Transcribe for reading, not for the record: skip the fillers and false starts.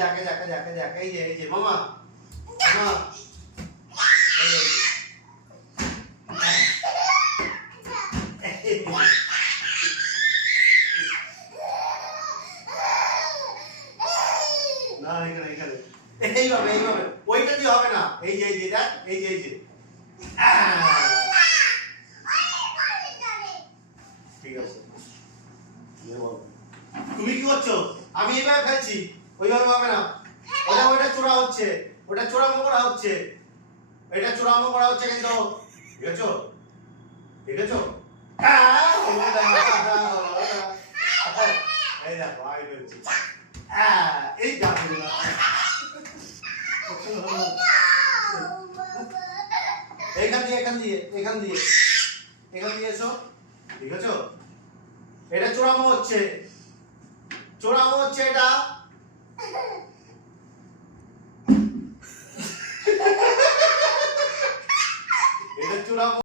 দেখ এই যে মামা মামা না এখানে এইভাবে ওইটা দিয়ে হবে না এই যে দেখ এই যে ঠিক আছে তুমি কি করছো আমি এইভাবে ফেলছি ওইভাবে হবে না ওটা চোরা হচ্ছে ওটা চোরামো করা হচ্ছে এটা চোরামো করা হচ্ছে কিন্তু দেখেছো এই দেখো আই বলছি এই দেখো এখান দিয়ে এসো দেখেছো এটা চোরামো হচ্ছে এটা চোরামো